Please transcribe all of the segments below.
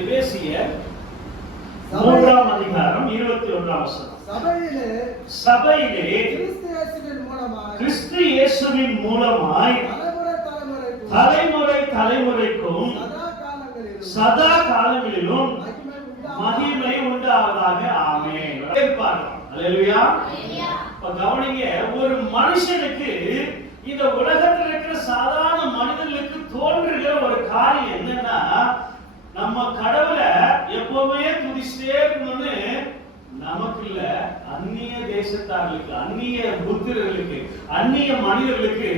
எபேசியர் 3ஆம் அதிகாரம் 21ஆம் வசனம். சபையிலே கிறிஸ்து இயேசுவின் மூலமாய் தலைமுறை தலைமுறைக்கும் சதா காலங்களிலும் மகிமை உண்டாவதாக. ஆமென். அல்லேலூயா. கவனிங்க, ஒரு மனுஷனுக்கு இந்த உலகத்தில் இருக்கிற சாதாரண மனிதர்களுக்கு தோன்றுகிற ஒரு காரியம் என்னன்னா, நம்ம கடவுளை எப்பவுமே துதிச்சிட்டே இருக்கணும்னு நமக்கு இல்ல, அந்நிய தேசத்தார்களுக்கு, அந்நிய புத்திரர்களுக்கு, அந்நிய மனிதர்களுக்கு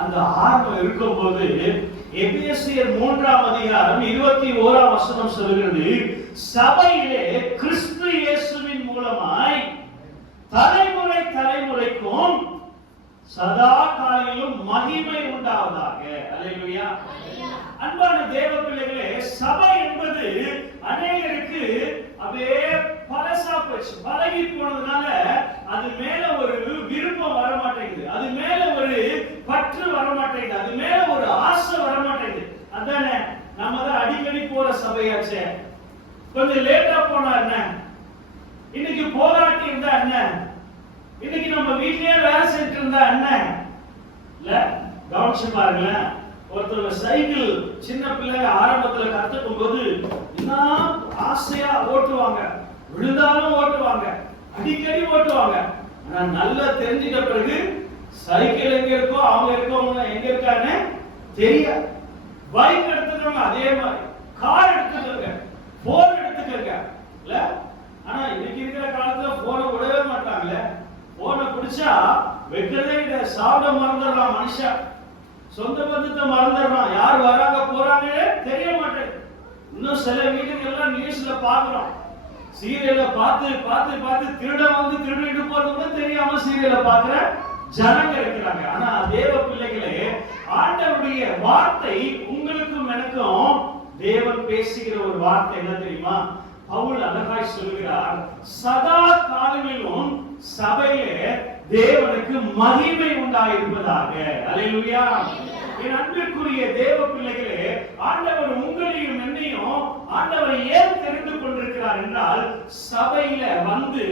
அந்த ஆர்வம் இருக்கும் போது எபேசியர் 3ஆம் அதிகாரம் 21ஆம் வசனம் சொல்கிறது, சபையிலே கிறிஸ்து இயேசுவின் மூலமாய் தலைமுறை தலைமுறைக்கும் சதா காலங்களிலும் மகிமை உண்டாவதாக. அல்லேலூயா. அன்பான தேவ பிள்ளைகளே, சபை என்பது அநேகருக்கு அப்படியே பழசா போச்சு, பழகி போனதுனால அது மேல ஒரு விருப்பம் வர மாட்டேங்குது, அது மேல ஒரு பற்று வர மாட்டேங்குது, அது மேல ஒரு ஆசை வர மாட்டேங்குது. அதானே, நம்ம தான் அடிக்கடி போற சபையாச்சே, கொஞ்சம் லேட்டா போனா என்ன, இன்னைக்கு போராட்டி இருந்தா என்ன, இன்னைக்கு நம்ம வீட்லயே வேலை செஞ்சுட்டு இருந்தா என்ன இல்ல. கவனிச்சு பாருங்களேன், ஒருத்தர் சைக்கிள் சின்ன பிள்ளைங்க ஆரம்பத்துல கத்துக்கும் போது என்ன ஆசையா ஓட்டுவாங்க, விழுந்தாலும் ஓட்டுவாங்க, அடிக்கடி ஓட்டுவாங்க. ஆனா நல்லா தெரிஞ்சிட்ட பிறகு சைக்கிள் எங்க இருக்கோ அவங்க இருக்கவங்க எங்க இருக்கான்னு தெரியாது. பைக் எடுத்துக்கோங்க, அதே மாதிரி கார் எடுத்துக்கோங்க, போன் எடுத்துக்கோங்க இல்ல. ஆனா இன்னைக்கு இருக்கிற காலத்துல போனை விடவே மாட்டாங்களே. போனை பிடிச்சா வைக்கிறதே இல்ல, சாப்பிட மறந்துடுறான் மனுஷன், சொந்த பந்தத்தை மறந்துடுறான், யார் வராங்க போறாங்கன்னு தெரிய மாட்டேங்குது. இன்னும் சில வீடுகள்லாம் நியூஸ்ல பாக்குறோம், சீரியலை பார்த்து பார்த்து பார்த்து திருட வந்து திருடிட்டு போறது கூட தெரியாம சீரியலை பாக்குற ஜனங்க இருக்கிறாங்க. ஆனா தேவ பிள்ளைகளே, ஆண்டவருடைய வார்த்தை உங்களுக்கும் எனக்கும் தேவன் பேசுகிற ஒரு வார்த்தை என்ன தெரியுமா? பவுல் அழகாய் சொல்கிறார், சதா காலங்களிலும் சபையிலே தேவனுக்கு மகிமை உண்டாயிருப்பதாக. அல்லேலூயா. என் அன்பிற்குரிய தேவ பிள்ளைகளே, ஆண்டவர் உங்களையும் என்னையும் ஆண்டவரை ஏன் தெரிந்து கொண்டிருக்கிறார் என்றால், சபையில வந்து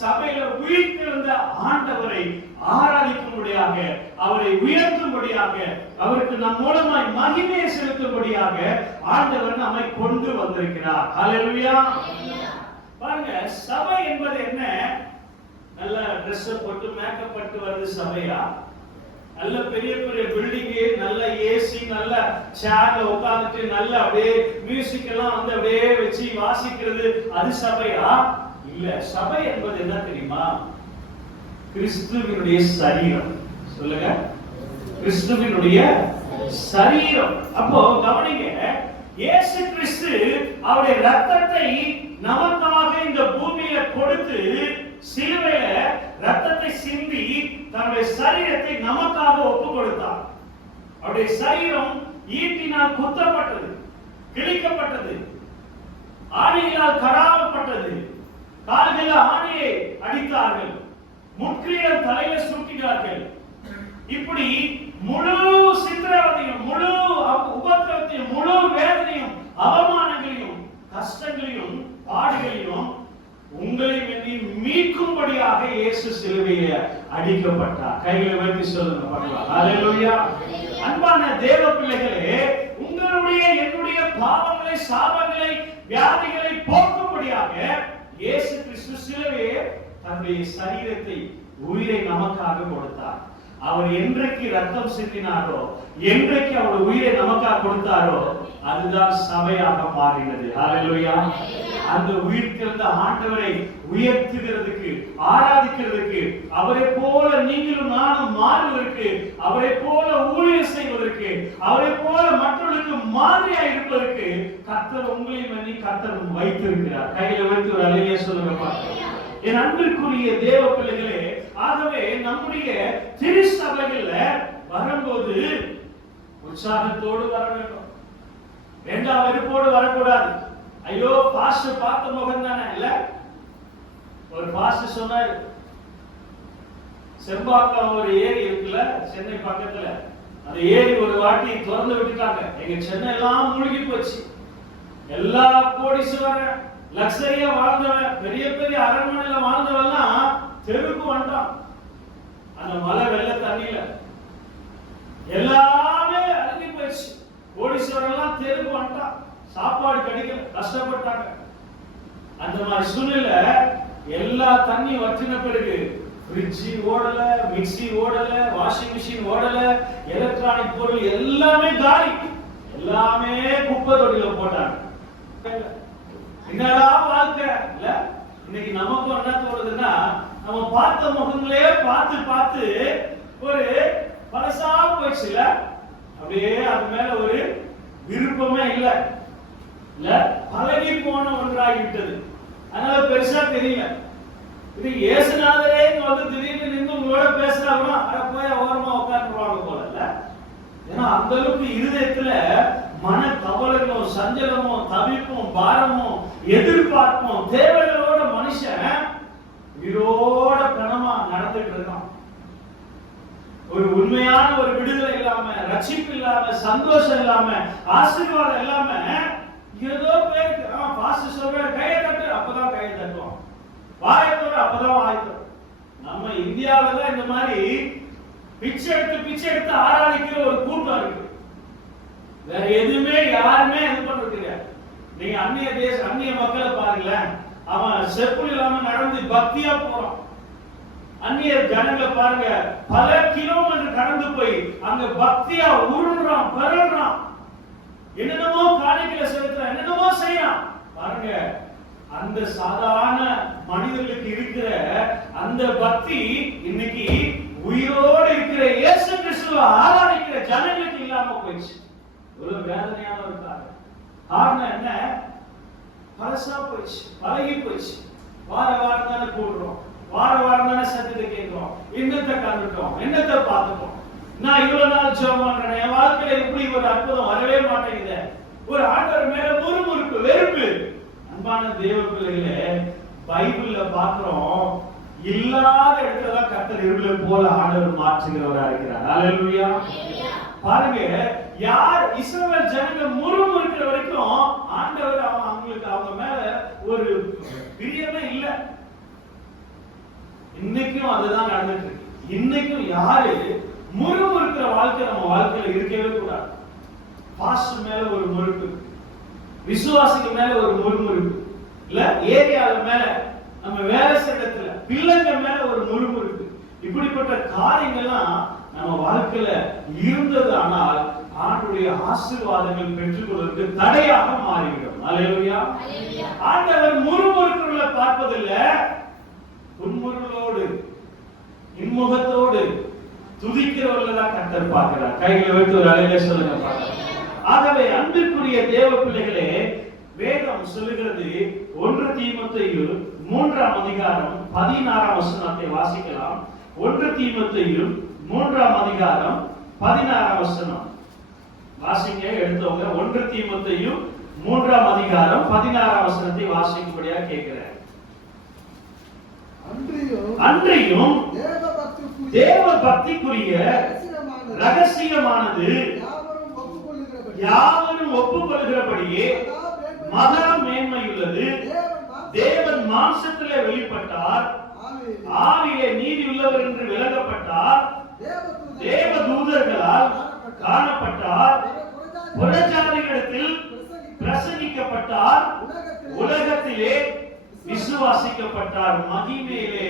சபையில உயிர்த்தெழுந்த ஆண்டவரை ஆராதிக்கும்படியாக, அவரை உயர்த்தும்படியாக, அவருக்கு நம் மூலமாய் மகிமையை செலுத்தும்படியாக ஆண்டவர் நம்மை கொண்டு வந்திருக்கிறார். அல்லேலூயா. பாருங்க, சபை என்பது என்ன? நல்ல ட்ரெஸ் போட்டு மேக்கப் பண்ணிட்டு வருது சபையா? நல்ல பெரிய பெரிய பில்டிங், நல்ல ஏசி, நல்ல சேர்ல உட்கார்ந்துட்டு நல்ல அப்படியே மியூசிக் எல்லாம் வந்து அப்படியே வச்சு வாசிக்கிறது, அது சபையா? இல்ல. சபை என்பது என்ன தெரியுமா? கிறிஸ்துவினுடைய சரீரம். சொல்லுங்க, கிறிஸ்துவினுடைய சரீரம். அப்போ கவனிங்க, இயேசு கிறிஸ்து அவருடைய ரத்தத்தை நமக்காக இந்த பூமியில கொடுத்து, சிலுவையில ரத்தத்தை சிந்தி தன்னுடைய சரீரத்தை நமக்காக ஒப்பு கொடுத்தார். அவருடைய சரீரம் ஈட்டினால் குத்தப்பட்டது, கிழிக்கப்பட்டது, ஆணிகளால் கடாவப்பட்டது, கால்களில் ஆணியை அடித்தார்கள், முட்கிரீடம் தலையில சுட்டினார்கள். இப்படி முழு சித்திரவதையும், முழு உபத்திரவத்தையும், முழு வேதனையும், அவமானங்களையும், கஷ்டங்களையும், பாடுகளையும் உங்களையும் என்னையும் மீட்கும்படியாக இயேசு சிலுவையிலே அடிக்கப்பட்டார். கைகளை வைத்து சொல்லுங்க பார்க்கலாம். அல்லேலூயா. அன்பான தேவ பிள்ளைகளே, உங்களுடைய என்னுடைய பாவங்களை, சாபங்களை, வியாதிகளை போக்கும்படியாக இயேசு கிறிஸ்து சிலுவையிலே தன்னுடைய சரீரத்தை, உயிரை நமக்காக கொடுத்தார். அவர் என்றைக்கு ரத்தம் சிந்தினாரோ, என்றைக்கு அவர் உயிரை நமக்காக கொடுத்தாரோ, அதுதான் சபையாக மாறினது. அல்லேலூயா. அந்த உயிர்த்தெழுந்த ஆண்டவரை உயர்த்துகிறதுக்கு, ஆராதிக்கிறதுக்கு, அவரை போல நீங்களும் நானும் மாறுவதற்கு, அவரை போல ஊழியம் செய்வதற்கு, அவரை போல மற்றவர்களுக்கு மாதிரியா இருப்பதற்கு கர்த்தர் உங்களையும் என்னை கர்த்தர் வைத்திருக்கிறார். கையில வைத்து ஒரு அல்லேலூயா சொல்லுங்க. என் அன்பிற்குரிய தேவ பிள்ளைகளே, ஆகவே நம்முடைய திருச்சபைகள்ல வரும்போது உற்சாகத்தோடு வர வேண்டும், இரண்டாம் வெறுப்போடு வரக்கூடாது. ஐயோ பாஸ்டர் பார்த்த முகம் தானே இல்ல. ஒரு பாஸ்டர் சொன்னார், செம்பாக்கம் ஒரு ஏரி இருக்குல்ல சென்னை பக்கத்துல, அந்த ஏரி ஒரு வாட்டி திறந்து விட்டுட்டாங்க, எங்க சென்னை எல்லாம் மூழ்கி போச்சு. எல்லா கோடீஸ்வரன் லக்ஸரியா வாழ்ந்தவன், பெரிய பெரிய அரண்மனையில வாழ்ந்தவெல்லாம் தெருவுக்கு வந்துட்டான். அந்த மழை வெள்ள தண்ணியில எல்லாமே அழுகி போயிடுச்சு. கோடீஸ்வரன் எல்லாம் தெருவுக்கு வந்துட்டான். சாப்பாடு கிடைக்கல, கஷ்டப்பட்டாங்க. அந்த மாதிரி சூழ்நிலை எல்லா தண்ணி வற்றின பிறகு ஃப்ரிட்ஜ் ஓடல, மிக்ஸி ஓடல, வாஷிங் மிஷின் ஓடல, எலக்ட்ரானிக் பொருள் எல்லாமே காலி, எல்லாமே குப்பை தொட்டில போட்டாங்க. என்னடா வாழ்க்கை இல்ல? இன்னைக்கு நமக்கு என்ன தோணுதுன்னா, நம்ம பார்த்த முகங்களே பார்த்து பார்த்து ஒரு பழசா போயிடுச்சு இல்ல, அப்படியே அது மேல ஒரு விருப்பமே இல்ல இல்ல, பழகி போன ஒன்றாகி விட்டது. அதனால பெருசா தெரியல. இது இயேசுநாதரே வந்து திடீர்னு நின்று உங்களோட பேசுறாங்கன்னா அட போய் ஓரமா உட்கார்ந்துருவாங்க போல இல்ல. ஏன்னா அந்த அளவுக்கு இருதயத்துல மன கவலைகளும் சஞ்சலமும் தவிப்பும் பாரமும் எதிர்பார்ப்பும் தேவைகளோட மனுஷன் உயிரோட கனமா நடந்துட்டு இருக்கான். ஒரு உண்மையான ஒரு விடுதலை இல்லாம, ரட்சிப்பு இல்லாம, சந்தோஷம் இல்லாம, ஆசீர்வாதம் இல்லாம, ஏதோ பேருக்கு பாஸ்டர் சொல்ற கையை தட்டு, அப்பதான் கையை தட்டுவோம், வாயத்தோட அப்பதான் வாயத்தோம். நம்ம இந்தியாவில தான் இந்த மாதிரி பிச்சை எடுத்து ஆராதிக்கிற ஒரு கூட்டம் இருக்கு. வேற எதுவுமே யாருமே இது பண்றது இல்ல. நீங்க அந்நிய மக்களை பாருங்களேன், அவன் செப்புள் இல்லாம நடந்து பக்தியா போறான். அந்நிய ஜனங்களை பாருங்க, பல கிலோமீட்டர் கடந்து போய் அங்க பக்தியா உருள்றான், பரல்றான், என்னென்னமோ காணிக்கையில செலுத்துறான், என்னென்னமோ செய்யறான். பாருங்க, அந்த சாதாரண மனிதர்களுக்கு இருக்கிற அந்த பக்தி இன்னைக்கு உயிரோடு இருக்கிற இயேசு கிறிஸ்துவை ஆராதிக்கிற ஜனங்களுக்கு இல்லாம போயிடுச்சு. ஒரு வேதனையான ஒரு காரணம் என்ன? பழசா போயிடுச்சு, பழகி போயிடுச்சு. வாரம் தானே கூடுறோம், வாரம் தானே சத்தத்தை கேட்கிறோம், என்னத்தை கண்டுட்டோம், என்னத்தை பார்த்துட்டோம். நான் இவ்வளவு நாள் ஜெபம் பண்றேன், என் வாழ்க்கையில இப்படி ஒரு அற்புதம் வரவே மாட்டேங்குது. ஒரு ஆண்டவர் மேல முறுமுறுப்பு, வெறுப்பு. அன்பான தேவ பிள்ளைகளே, பைபிள்ல பாக்குறோம், இல்லாத இடத்துல கர்த்தர் இருளை போல ஆண்டவர் மாற்றுகிறவரா இருக்கிறார். அல்லேலூயா. பாருங்க, யார் இஸ்ரவேல் ஜனங்க முறுமுறுக்கிற வரைக்கும் ஆண்டவர் அவங்களுக்கு அவங்க மேல ஒரு பிரியமே இல்ல. இன்னைக்கும் அதுதான் நடந்துட்டு இருக்கு. இன்னைக்கும் யாரு முறுமுறுக்கிற வாழ்க்கை நம்ம வாழ்க்கையில இருக்கவே கூடாது. பாஸ்டர் மேல ஒரு முறுக்கு, விசுவாசிக்கு மேல ஒரு முறுமுறுப்பு இல்ல, ஏரியால மேல, நம்ம வேலை செய்யறதுல பிள்ளைங்க மேல ஒரு முறுமுறுப்பு, இப்படிப்பட்ட காரியங்கள்லாம் நம்ம வாழ்க்கையில இருந்தது. ஆனால் ஆண்டவருடைய ஆசீர்வாதங்கள் பெற்றுக்கொள்வதற்கு தடையாக மாறிவிடும். அல்லேலூயா. ஆண்டவர் முறுமுறுக்குள்ள பார்ப்பதில்ல, புன்முறுவலோடு இன்முகத்தோடு துதிக்கிறவர்கள் தான் கர்த்தர் பார்க்கிறார். கைகளை வைத்து ஒரு அலையில சொல்லுங்க. ஆகவே அன்பிற்குரிய தேவ பிள்ளைகளே, வேதம் சொல்லுகிறது, 1 தீமோத்தேயு 3ஆம் அதிகாரம் 16ஆம் வசனத்தை வாசிக்கலாம். 1 தீமோத்தேயு 3ஆம் அதிகாரம் 16ஆம் வசனம் வாசிங்க, எடுத்தவங்க. 1 தீமோத்தேயு 3ஆம் அதிகாரம் 16ஆம் வசனத்தை வாசிக்கும்படியா கேட்கிறேன். அன்றையும் தேவ பக்திக்குரிய ரகசியமானது யாவரும் ஒப்புக்கொள்கிறபடியே மகா மேன்மையுள்ளது. தேவன் மாம்சத்திலே வெளிப்பட்டார், ஆவியிலே நீதி உள்ளவர் என்று விளங்கப்பட்டார், தேவ தூதர்களால் காணப்பட்டார், புறஜாதிகளிடத்தில் பிரசங்கிக்கப்பட்டார், உலகத்திலே விசுவாசிக்கப்பட்டார், மகிமையிலே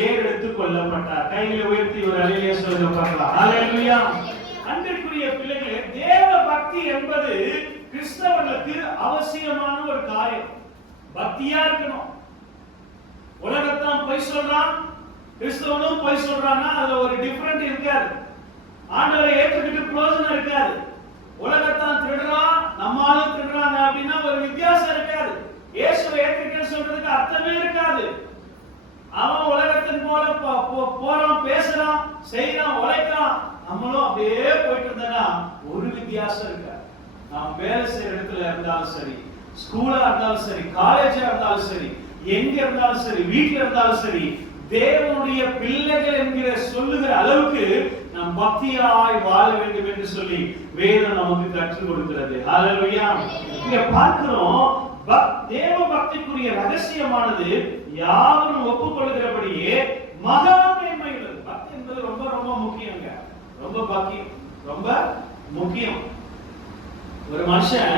ஏறெடுத்துக் கொள்ளப்பட்டார். கைகளை உயர்த்தி ஒரு அல்லேலூயா சொல்லுங்க பார்க்கலாம். அல்லேலூயா. அன்பிற்குரிய பிள்ளைகளே, தேவ பக்தி என்பது கிறிஸ்தவர்களுக்கு அவசியமான ஒரு காரியம். பக்தியா இருக்கணும். உலகத்தான் பொய் சொல்றான், கிறிஸ்தவனும் பொய் சொல்றான்னா அதுல ஒரு டிஃபரண்ட் இருக்காது. ஆண்டவரை ஏற்றுக்கிட்டு பிரயோஜனம் இருக்காது. உலகத்தான் திருடுறான், நம்மாலும் திருடுறாங்க அப்படின்னா ஒரு வித்தியாசம் இருக்காது. இயேசுவை ஏற்றுக்கிட்டு சொல்றதுக்கு அர்த்தமே இருக்காது. அவன் உலகத்தின் போல போறான், பேசுறான், செய்யறான், உழைக்கிறான், நம்மளும் அப்படியே போயிட்டு இருந்தனா ஒரு வித்தியாசம் இருக்காது. நாம் வேலை செய்யற இடத்துல இருந்தாலும் சரி, ஸ்கூலா இருந்தாலும் சரி, காலேஜா இருந்தாலும் சரி, எங்க இருந்தாலும் சரி, வீட்டுல இருந்தாலும் சரி, தேவனுடைய பிள்ளைகள் என்கிற சொல்லுகிற அளவுக்கு நாம் பக்தியாய் வாழ வேண்டும் என்று என்று சொல்லி வேதம் நமக்கு கற்றுக் கொடுக்கிறது. ஹல்லேலூயா. இங்க பார்க்கிறோம், தேவ பக்திக்குரிய ரகசியமானது யாவரும் ஒப்புக்கொள்கிறபடியே மகா மேன்மை உள்ளது. பக்தி என்பது ரொம்ப ரொம்ப முக்கியங்க. ரொம்ப முக்கியம். ஒரு மனுஷன்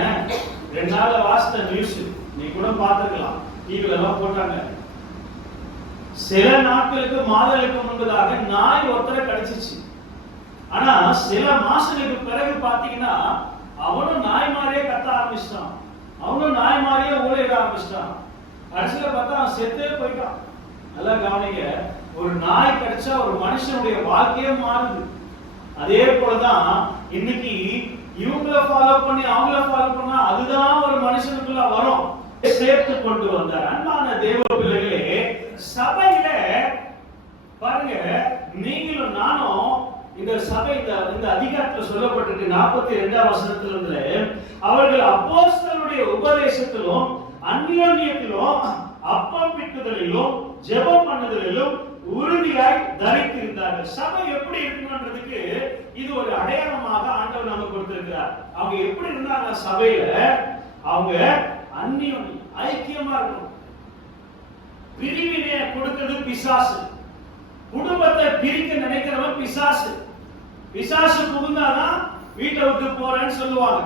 2 நாள்ல வாசித்த நியூஸ் நீ கூட பார்த்துக்கலாம், டிவில எல்லாம் போட்டாங்க. சில நாட்களுக்கு மாதங்களுக்கு முன்பதாக நாய் ஒருத்தரை கடிச்சிச்சு. ஆனா சில மாசங்களுக்கு பிறகு பாத்தீங்கன்னா அவனும் நாய் மாதிரியே கத்த ஆரம்பிச்சிட்டான், அவனும் நாய் மாதிரியே ஊழையிட ஆரம்பிச்சிட்டான். கடைசியில பார்த்தா அவன் செத்தே போயிட்டான். நல்லா கவனிங்க, ஒரு நாய் கடிச்சா ஒரு மனுஷனுடைய வாழ்க்கையே மாறுது. அதே போலதான் இன்னைக்கு இவங்களை ஃபாலோ பண்ணி அவங்கள ஃபாலோ பண்ணா அதுதான் ஒரு மனுஷனுக்குள்ள வரும். சேர்த்து கொண்டு வந்தார். அன்பான தேவ பிள்ளைகளே, சபையில பாருங்க, நீங்களும் நானும் இந்த சபை இந்த அதிகாரத்தில் சொல்லப்பட்டிருக்கு 42ஆம் வசனத்திலிருந்து, அவர்கள் அப்போஸ்தலருடைய உபதேசத்திலும் அந்யோன்யத்திலும் அப்பம் பிட்டுதலிலும் ஜெபம் பண்ணுதலிலும் உறுதியாய் தரித்திருந்தார்கள். சபை எப்படி இருக்கணும்ன்றதுக்கு இது ஒரு அடையாளமாக ஆண்டவர் நமக்கு கொடுத்திருக்கிறார். அவங்க எப்படி இருந்தாங்க சபையில? அவங்க அந்யோன்யம், ஐக்கியமா இருக்கணும். பிரிவினை கொடுக்கிறது பிசாசு. குடும்பத்தை பிரிக்க நினைக்கிறவன் பிசாசு. பிசாசு புகுந்தாதான் வீட்டை விட்டு போறேன்னு சொல்லுவாங்க.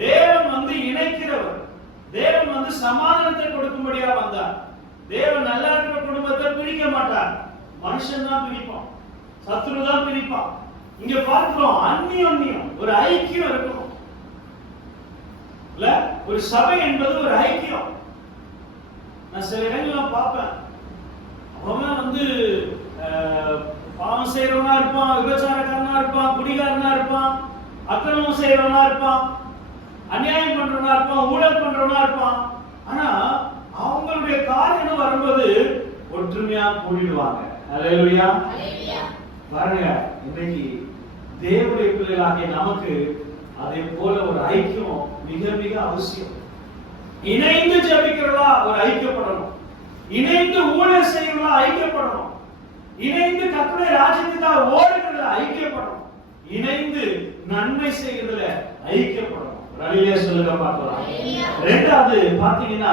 தேவன் இணைக்கிறவர். தேவன் சமாதானத்தை கொடுக்கும்படியா வந்தார். தேவன் நல்லா இருக்கிற குடும்பத்தை பிரிக்க மாட்டார். மனுஷன் தான் பிரிப்பான், சத்துரு தான் பிரிப்பான். இங்க பார்க்கிறோம், அந்யோன்யம், ஒரு ஐக்கியம் இருக்கணும். இல்ல, ஒரு சபை என்பது ஒரு ஐக்கியம். நான் சில இடங்கள்ல பார்ப்பேன், அவன் பாவம் செய்யறவனா இருப்பான், விபச்சாரக்காரனா இருப்பான், குடிகாரனா இருப்பான், அக்கிரமம் செய்யறவனா இருப்பான், அநியாயம் பண்றவனா இருப்பான், ஊழல் பண்றவனா இருப்பான். ஆனா அவங்களுடைய காரியம் வரும்போது ஒற்றுமையா கூடிடுவாங்க. அல்லேலூயா. பாருங்க, இன்னைக்கு தேவனுடைய பிள்ளைகளாகிய நமக்கு அதே போல ஒரு ஐக்கியம் மிக மிக அவசியம். இணைந்து ஜெபிக்கிறவா ஒரு ஐக்கியப்படணும், இணைந்து ஊழியம் செய்யறவா ஐக்கியப்படணும், இணைந்து கர்த்தருடைய ராஜ்யத்துக்காக ஓடுகிறதுல ஐக்கியப்படணும், இணைந்து நன்மை செய்யறதுல ஐக்கியப்படணும். ரலிலே சொல்லுங்க பார்க்கலாம். இரண்டாவது பாத்தீங்கன்னா,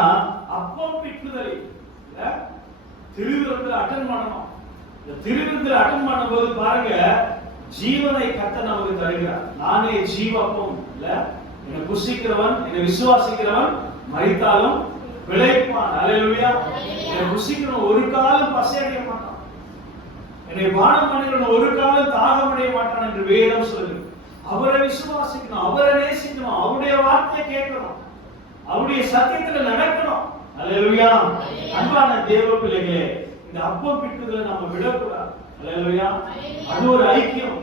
அப்பம் பிட்டுதல். திருவிருந்தில் அட்டெண்ட் பண்ணணும். இந்த திருவிருந்தில் அட்டெண்ட் பண்ணும்போது பாருங்க, ஜீவனை கர்த்தர் நமக்கு தருகிறார். நானே ஜீவப்பம். இல்ல, என்னை புசிக்கிறவன், என்னை விசுவாசிக்கிறவன் மரித்தாலும் பிழைப்பான். அல்லேலூயா. என்னை புசிக்கிறவன் ஒரு காலம் பசியடைய மாட்டான், என்னை பானம் பண்ணுகிறவன் ஒரு காலம் தாகம் அடைய மாட்டான் என்று வேதம் சொல்லுது. அவரை விசுவாசிக்கணும், அவரை நேசிக்கணும், அவருடைய வார்த்தையை கேட்கணும், அவருடைய சத்தியத்துல நடக்கணும். அல்லேலூயா. அன்பான தேவ பிள்ளைகளே, இந்த அப்பம் பிட்டுதலை நம்ம விடக்கூடாது. அல்லேலூயா. அது ஒரு ஐக்கியம்.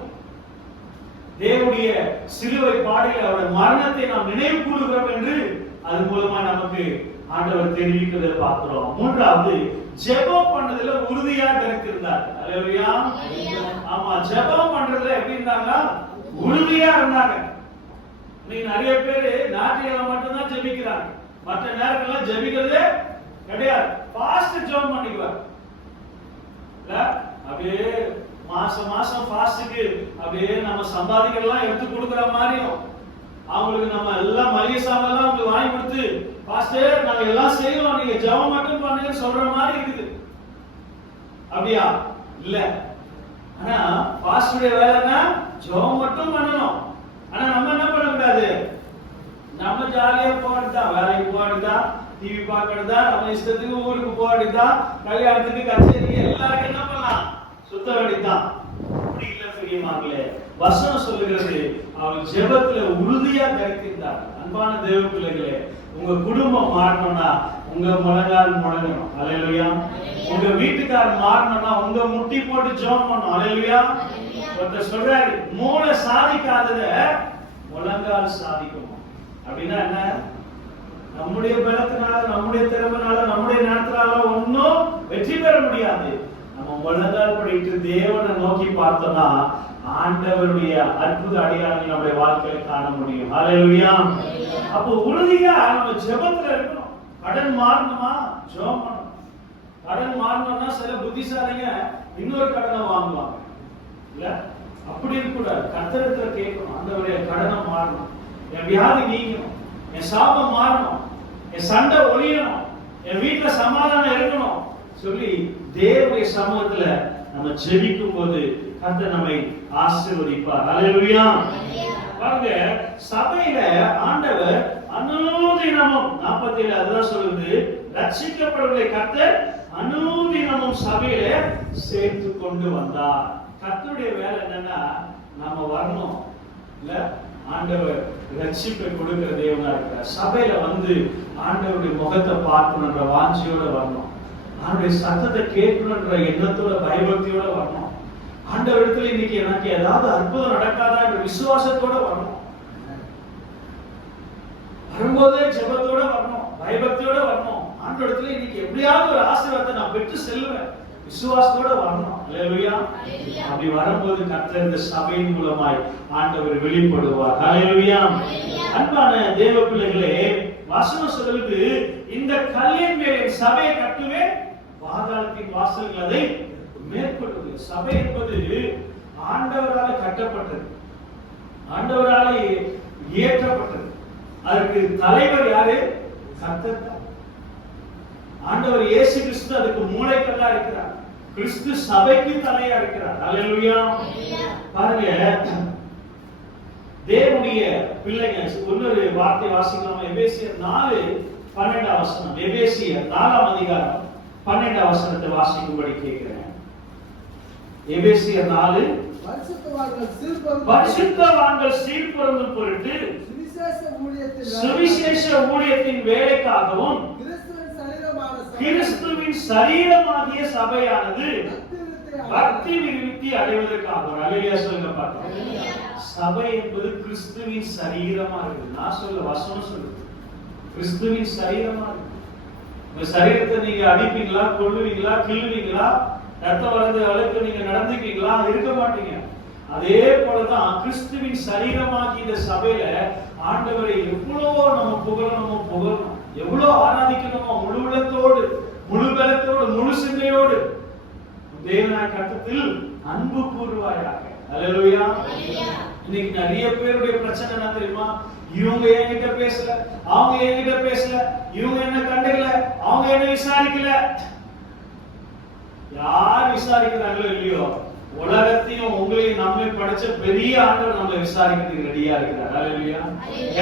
தேவனுடைய சிலுவை பாடுகிற அவருடைய மரணத்தை நாம் நினைவு கூறுகிறோம் என்று அது மூலமா நமக்கு ஆண்டவர் தெரிவிக்கிறதை பார்க்கிறோம். மூன்றாவது, ஜெபம் பண்றதுல உறுதியா இருக்கிறார். அல்லேலூயா. ஆமா, ஜெபம் பண்றதுல எப்படி இருந்தாங்க? உறுதியா இருந்தாங்க. நீங்க நிறைய பேரு ஞாயிற்றுக்கிழமை மட்டும் தான் ஜெபிக்கிறாங்க, மற்ற நேரங்கள்ல ஜெபிக்கிறதே கிடையாது. ஃபாஸ்ட் ஜெபம் பண்ணிக்குவார். அப்படியே மாசம் ஃபாஸ்டுக்கு அப்படியே நம்ம சம்பாதிக்கலாம் எடுத்து கொடுக்குற மாதிரியும், அவங்களுக்கு நம்ம எல்லாம் மளிகை சாமான் அவங்களுக்கு வாங்கி கொடுத்து ஃபாஸ்டே நாங்க எல்லாம் செய்யறோம், நீங்க ஜெபம் மட்டும் பண்ணுங்க சொல்ற மாதிரி இருக்குது. அப்படியா? இல்ல. ஆனா ஃபாஸ்டுடைய வேலைன்னா ஜெபம் மட்டும் பண்ணணும். ஆனா நம்ம என்ன பண்ண கூடாது? நம்ம ஜாலியா போறதுதான், வேலைக்கு போறதுதான், டிவி பார்க்கறதுதான், நம்ம இஷ்டத்துக்கு ஊருக்கு போறதுதான், கல்யாணத்துக்கு கச்சேரிக்கு எல்லாருக்கும் என்ன பண்ணலாம்? சுத்த வேண்டியதுதான். அப்படி இல்ல பிரியமானவர்களே, வசனம் சொல்லுகிறது அவர் ஜெபத்துல உறுதியா நிலைத்திருந்தார். அன்பான தேவ பிள்ளைகளே, உங்க குடும்பம் மாறணும்னா உங்க முழங்கால் முழங்கணும். அல்லேலூயா. உங்க வீட்டுக்காரர் மாறணும்னா உங்க முட்டி போட்டு ஜெபம் பண்ணணும். அல்லேலூயா. ஒருத்தர் சொல்றாரு, மூளை சாதிக்காதத முழங்கால் சாதிக்கும். அப்படின்னா என்ன? நம்முடைய பலத்தினால, நம்முடைய திறமைனால, நம்முடைய நேரத்தினால ஒன்னும் வெற்றி பெற முடியாது. நம்ம முழங்கால் படிட்டு தேவனை நோக்கி பார்த்தோம்னா ஆண்டவருடைய அற்புத அடையாளங்களை நம்முடைய வாழ்க்கையில காண முடியும். அல்லேலூயா. அப்போ உறுதியா நம்ம ஜெபத்துல இருக்கணும். கடன் மாறணுமா? ஜெபம் பண்ணணும். கடன் மாறணும்னா சில புத்திசாலிங்க இன்னொரு கடனை வாங்குவாங்க. இல்ல, அப்படி இருக்கக்கூடாது. கர்த்தரிடத்துல கேட்கணும், ஆண்டவரே கடனை மாறணும், என் வியாதி நீங்கணும், என் சாபம் மாறணும், என் சண்டை ஒழியணும், என் வீட்டுல சமாதானம் இருக்கணும் சொல்லி தேவனுடைய சமூகத்துல நம்ம ஜெபிக்கும் போது கர்த்தர் நம்மை ஆசீர்வதிப்பார். அல்லேலூயா. பாருங்க, சபையில ஆண்டவர் அனுதினமும் 47 அதுதான் சொல்லுது, ரட்சிக்கப்படுவதை கர்த்தர் அனுதினமும் சபையில சேர்த்து கொண்டு வந்தார். கர்த்தருடைய வேலை என்னன்னா நம்ம வரணும் இல்ல, ஆண்டவர் ரட்சிப்பை கொடுக்கிற தேவனா இருக்கிறார். சபையில வந்து ஆண்டவருடைய முகத்தை பார்க்கணுன்ற வாஞ்சியோட வரணும், ஆண்டவருடைய சத்தத்தை கேட்கணுன்ற எண்ணத்தோட பயபக்தியோட வரணும். ஆண்டவரிடத்துல இன்னைக்கு எனக்கு ஏதாவது அற்புதம் நடக்காதா என்ற விசுவாசத்தோட வரணும். வரும்போதே ஜெபத்தோட வரணும், பயபக்தியோட வரணும். ஆண்டவரிடத்துல இன்னைக்கு எப்படியாவது ஒரு ஆசீர்வாதத்தை நான் பெற்று செல்வேன் விசுவாசத்தோட வரணும். அல்லேலூயா. அப்படி வரும்போது கர்த்தர் இந்த சபையின் மூலமாய் ஆண்டவர் வெளிப்படுவார். அல்லேலூயா. அன்பான தேவ பிள்ளைகளே, வசனம் சொல்லுது, இந்த கல்லின் மேல் சபையை கட்டுவேன், பாதாளத்தின் வாசல்கள் அதை மேற்கொள்வது. சபை என்பது ஆண்டவரால் கட்டப்பட்டது, ஆண்டவரால் இயற்றப்பட்டது. அதற்கு தலைவர் யாரு? கர்த்தர். ஆண்டவர் இயேசு கிறிஸ்து அதுக்கு மூளைக்கல்லா இருக்கிறார். கிறிஸ்து சபைக்கு தலையா இருக்கிறார். அல்லேலூயா. பாருங்க, தேவனுடைய பிள்ளைங்க இன்னொரு வார்த்தை வாசிக்கலாம். எபேசியர் 4:12 வசனம். எபேசியர் 4ஆம் அதிகாரம் 12 வசனத்தை வாசிக்கும்படி கேட்கிறேன். எபேசியர் 4. பரிசுத்தவான்கள் சீர்பொருந்தும் பொருட்டு சுவிசேஷ ஊழியத்தின் வேலைக்காகவும் கிறிஸ்துவின் சரீரமாகிய சபையானது பக்தி விருத்தி அடைவதற்காக. அல்லேலூயா சொல்லுங்க பாருங்க. சபை என்பது கிறிஸ்துவின் சரீரமா இருக்கு. நான் சொல்ல வசனம் சொல்லுது, கிறிஸ்துவின் சரீரமா இருக்கு. உங்க சரீரத்தை நீங்க அடிப்பீங்களா, கொல்லுவீங்களா, கிள்ளுவீங்களா, ரத்தம் வளர்ந்த அளவுக்கு நீங்க நடந்துப்பீங்களா? இருக்க மாட்டீங்க. அதே போலதான் கிறிஸ்துவின் சரீரமாகி இந்த சபையில ஆண்டவரை எவ்வளவோ நம்ம புகழணும், எவ்வளவு ஆராதிக்கணுமோ முழு உள்ளத்தோடு, முழு பலத்தோடு, முழு சிந்தையோடு தேவனாய் கர்த்தத்தில் அன்பு கூறுவாயாக. அல்லேலூயா. இன்னைக்கு நிறைய பேருடைய பிரச்சனை என்ன தெரியுமா? இவங்க என்கிட்ட பேசல, அவங்க என்கிட்ட பேசல, இவங்க என்ன கண்டுக்கல, அவங்க என்ன விசாரிக்கல. யார் விசாரிக்கிறாங்களோ இல்லையோ, உலகத்தையும் உங்களையும் நம்மை படைச்ச பெரிய ஆண்டவர் நம்மளை விசாரிக்கிறதுக்கு ரெடியா இருக்கிறார். அல்லேலூயா.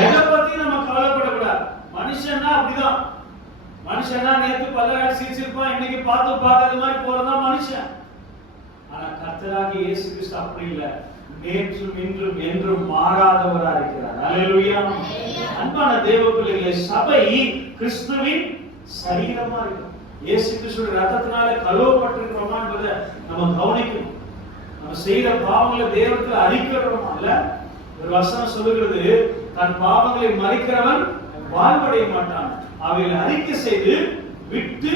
எதை பத்தி நம்ம கவலைப்படக்கூடாது. மனுஷன்னா அப்படிதான். மனுஷன்னா நேத்து பல்லகால் சிரிச்சிருப்பான், இன்னைக்கு பார்த்து பார்க்காத மாதிரி போறதான் மனுஷன். ஆனா கர்த்தராகிய இயேசு கிறிஸ்து அப்படி இல்ல, நேற்றும் இன்றும் என்றும் மாறாதவரா இருக்கிறார். அல்லேலூயா. அன்பான தேவ பிள்ளைகளே, சபை கிறிஸ்துவின் சரீரமா இருக்கு. இயேசு கிறிஸ்துவின் ரத்தத்தினால கழுவப்பட்டிருக்கிறோமா என்பதை நம்ம கவனிக்கணும். நம்ம செய்யற பாவங்களை தேவனுக்கு அறிக்கிறோமா இல்ல? ஒரு வசனம் சொல்லுகிறது, தன் பாவங்களை மறைக்கிறவன் வாழ்வடைய மாட்டான், அவைகளை அறிக்கை செய்து விட்டு.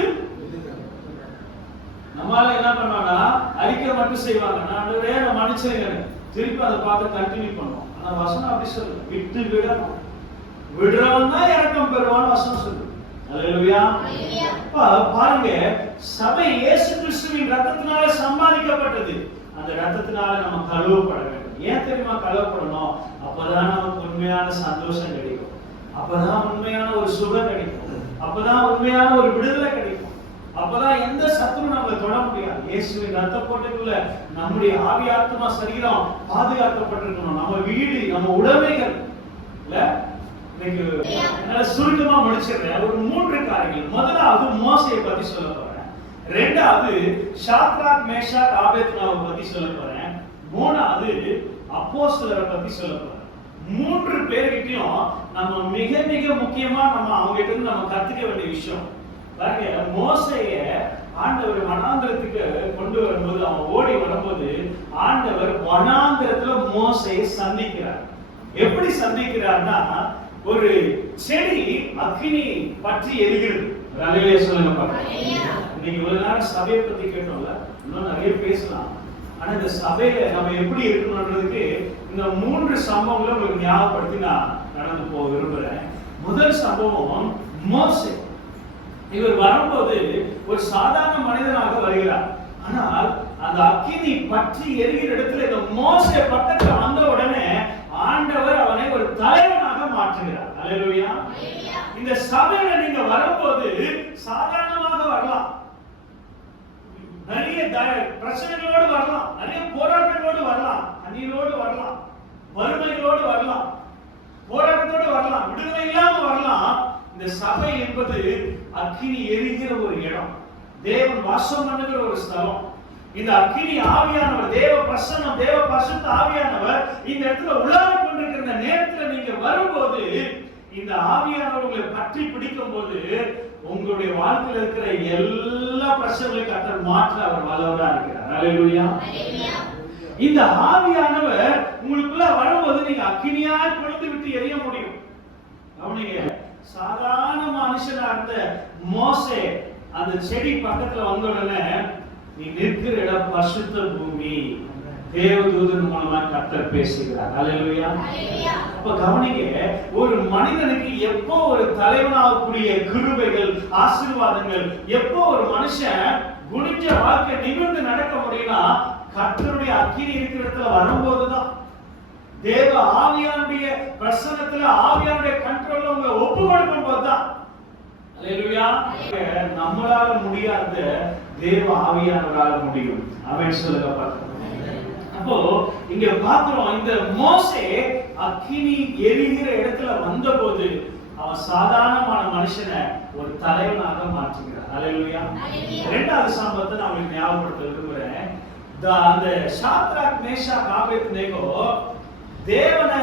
நம்மால என்ன பண்ணோம்னா அறிக்கை மட்டும் செய்வாங்க, நான் மன்னிச்சிருங்க, திருப்பி அதை பார்த்து கண்டினியூ பண்ணுவோம். ஆனா வசனம் அப்படி சொல்லு, விட்டு விடணும். விடுறவன் தான் இரக்கம் பெறுவான்னு வசனம் சொல்லு. அல்லேலூயா. பாருங்க, சபை இயேசு கிறிஸ்துவின் ரத்தத்தினால சம்பாதிக்கப்பட்டது. அந்த ரத்தத்தினால நம்ம கழுவப்பட வேண்டும். ஏன் தெரியுமா கழுவப்படணும்? அப்பதான் நமக்கு உண்மையான சந்தோஷம் கிடைக்கும், அப்பதான் உண்மையான ஒரு சுகம் கிடைக்கும், அப்பதான் உண்மையான ஒரு விடுதலை கிடைக்கும், அப்பதான் எந்த சத்துரும் நம்மளை தொட முடியாது. இயேசுவின் ரத்த கோட்டைக்குள்ள நம்முடைய ஆவி ஆத்மா சரீரம் பாதுகாக்கப்பட்டிருக்கணும். நம்ம வீடு, நம்ம உடைமைகள் இல்ல. இன்னைக்கு என்னால சுருக்கமா முடிச்சிடுறேன். ஒரு 3 காரியங்கள். முதலாவது மோசேயை பத்தி சொல்ல போறேன். ரெண்டாவது ஷாத்ராக் மேஷாக் ஆபேத்நேகோவை பத்தி சொல்ல போறேன். மூணாவது அப்போஸ்தலரை பத்தி சொல்ல போறேன். 3 பேர்கிட்டயும் நம்ம மிக மிக முக்கியமா நம்ம அவங்க கிட்ட இருந்து நம்ம கத்துக்க வேண்டிய விஷயம் பாருங்க. மோசேயை ஆண்டவர் வனாந்திரத்துக்கு கொண்டு வரும்போது, அவன் ஓடி வரும்போது ஆண்டவர் வனாந்திரத்துல மோசேயை சந்திக்கிறார். எப்படி சந்திக்கிறார்னா, ஒரு செடி அக்கினி பற்றி எரிகிறது. அல்லேலூயா சொல்லுங்க பாருங்க. இன்னைக்கு இவ்வளவு நேரம் சபையை பத்தி கேட்டோம்ல, இன்னும் நிறைய பேசலாம். ஆனா இந்த சபையில நம்ம எப்படி இருக்கணும்ன்றதுக்கு இந்த 3 சம்பவங்களை உங்களுக்கு ஞாபகப்படுத்தி நான் நடந்து போக விரும்புறேன். முதல் சம்பவம் மோசே. இவர் வரும்போது ஒரு சாதாரண மனிதனாக வருகிறார். ஆனால் அந்த அக்கினி பற்றி எரிகிற இடத்துல இந்த மோசே பக்கத்துல வந்த உடனே ஆண்டவர் அவனை ஒரு தலைவனாக மாற்றுகிறார். அல்லேலூயா. இந்த சபையில நீங்க வரும்போது சாதாரணமாக வரலாம், நிறைய பிரச்சனைகளோடு வரலாம், நிறைய போராட்டங்களோடு வரலாம், கண்ணீரோடு வரலாம், வறுமைகளோடு வரலாம், போராட்டத்தோடு வரலாம், விடுதலை இல்லாம வரலாம். இந்த சபை என்பது அக்கினி எரிகிற ஒரு இடம், தேவன் வாசம் பண்ணுகிற ஒரு ஸ்தலம். இந்த அக்கினி ஆவியானவர், தேவ பிரசன்னம், தேவ பரிசுத்த ஆவியானவர் இந்த இடத்துல உலாவிக் கொண்டிருக்கிற நேரத்துல நீங்க வரும்போது இந்த ஆவியானவர்களை பற்றி பிடிக்கும் போது உங்களுடைய வாழ்க்கையில் இருக்கிற எல்லா பிரச்சனைகளையும் கர்த்தர் மாற்ற அவர் வல்லவரா இருக்கிறார். அல்லேலூயா. இந்த ஆவியானவர் உங்களுக்குள்ள வரும்போது நீங்க அக்கினியாய் கொழுந்து விட்டு எரிய முடியும். கவனிங்க, சாதாரண மனுஷனா இருந்த மோசே அந்த செடி பக்கத்துல வந்த உடனே நீ நிற்கிற இடம் பரிசுத்த பூமி, தேவதூதன் மூலமா கர்த்தர் பேசுகிறார். அல்லேலூயா. அப்ப கவனிங்க, ஒரு மனிதனுக்கு எப்போ ஒரு தலைவனாகக்கூடிய கிருபைகள், ஆசீர்வாதங்கள், எப்போ ஒரு மனுஷன் குனிஞ்ச வாழ்க்கை நிமிர்ந்து நடக்க முடியும்னா கர்த்தருடைய அக்கினி இருக்கிற இடத்துல வரும்போதுதான், தேவ ஆவியானுடைய பிரசன்னத்துல, ஆவியானுடைய கண்ட்ரோல்ல உங்க ஒப்பு கொடுக்கும் போதுதான். அல்லேலூயா. நம்மளால முடியாத தேவ ஆவியானவரால முடியும். ஆமென் சொல்லுங்க பாருங்க. அப்போ இங்க பாக்குறோம், இந்த மோசே அக்கினி எரிகிற இடத்துல வந்தபோது அவன் சாதாரணமான மனுஷனை ஒரு தலைவனாக மாற்றுகிறார். அல்லேலூயா. இரண்டாவது சம்பவத்தை நான் உங்களுக்கு ஞாபகப்படுத்த விரும்புறேன். அந்த சாத்ராக் மேஷாக் ஆபேத்நேகோ தேவனை,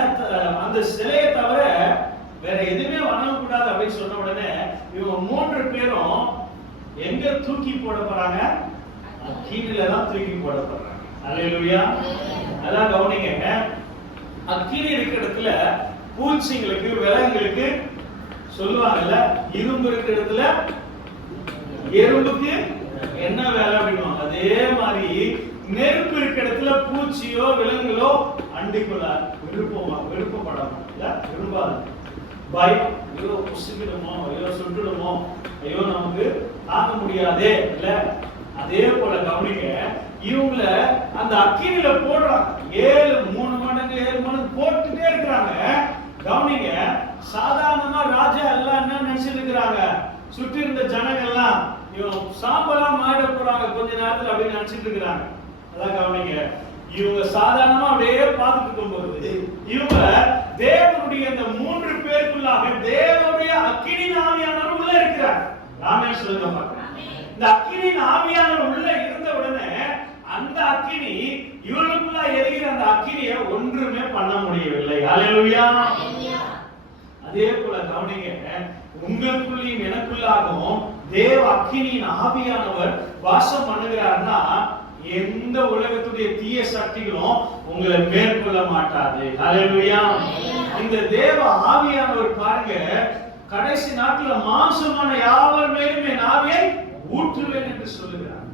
அந்த சிலையை தவிர வேற எதுவுமே வணங்கக்கூடாது அப்படின்னு சொன்ன உடனே இவங்க 3 பேரும் எங்க தூக்கி போட போறாங்க? அக்கினில தான் தூக்கி போட போறாங்க. அல்லேலூயா. அதான் கவனிங்க, அக்கினி இருக்கிற இடத்துல பூச்சிங்களுக்கு, விலங்குகளுக்கு சொல்லுவாங்கல்ல, இரும்பு இருக்கிற இடத்துல எறும்புக்கு என்ன வேலை அப்படின்னுவாங்க. அதே மாதிரி நெருப்பு இருக்கிற இடத்துல பூச்சியோ விலங்குகளோ அண்டிக்குள்ள விருப்பப்படாம விரும்பாது. பயம், ஐயோ புசிக்கிடுமோ, ஐயோ சுட்டுடுமோ, ஐயோ நமக்கு தாங்க முடியாதே இல்ல. அதே போல கவனிங்க, இவங்கள அந்த அக்கினில போடுறாங்க. 3 மடங்கு 7 மடங்கு போட்டுட்டே இருக்கிறாங்க. கவனிங்க, சாதாரணமா ராஜா எல்லாம் என்ன நினைச்சிட்டு இருக்கிறாங்க, சுற்றி இருந்த ஜனங்கள்லாம் இவங்க சாம்பலா மாறிட போறாங்க கொஞ்ச நேரத்துல அப்படின்னு நினைச்சிட்டு இருக்கிறாங்க. அதான் கவனிங்க, இவங்க சாதாரணமா அப்படியே பார்த்துட்டு இருக்கும்போது இவங்க தேவனுடைய இந்த 3 பேருக்குள்ளாக தேவனுடைய அக்கினி ஆவியானவர் உள்ள இருக்கிறார். ராமேஷ் சொல்லுங்க பாருங்க. இந்த அக்கினி ஆவியானவர் உள்ள இருந்த உடனே அந்த அக்கினி இவர்களுக்குள்ள எரிகிற அந்த அக்கினியை ஒன்றுமே பண்ண முடியவில்லை. அல்லேலூயா. அதே போல கவனிங்க, உங்களுக்குள்ளேயும் எனக்குள்ளாகவும் தேவ அக்கினியின் ஆவியானவர் வாசம் பண்ணுகிறார்னா எந்த உலகத்துடைய தீய சக்திகளும் உங்களை மேற்கொள்ள மாட்டாது. அல்லேலூயா. இந்த தேவ ஆவியானவர் பாருங்க, கடைசி நாட்களில் மாம்சமான யாவர் மேலும் என் ஆவியை ஊற்றுவேன் என்று சொல்லுகிறார்.